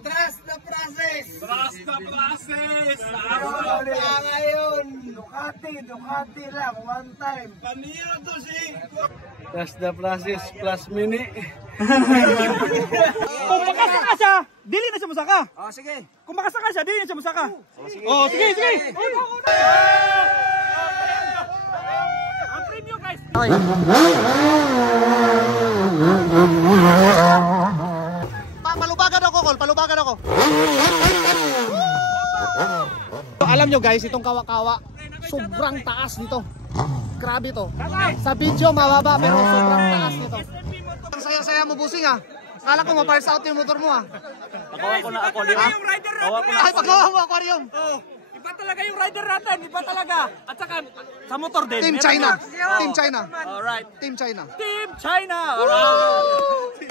Trust the process! Trust the process! Ngayon, Ducati lang, one time. Paniyo to si... Trust the process plus mini. Kung makasaka siya, dili na siya musaka. Oh, sige. Kung makasaka siya, dili na siya musaka. Sige. Oh, sige, sige. Ang premium, guys. Palubagan ako, Col. Palubagan ako. Alam nyo guys, itong kawa-kawa, sobrang taas nito. Grabe to. Sa video mababa pero sobrang taas nito. Ang saya-saya mo busing ah. Kala ko ma-fires out yung motor mo ah. Pagawa ko na ako, di ba? Yung rider Gawa ko natin. na. Ay, paggawa mo aquarium. Oh, iba talaga yung rider natin, iba talaga. At saka sa motor din. Team meron China. na. Team China. Alright. Team China. Team China. Alright.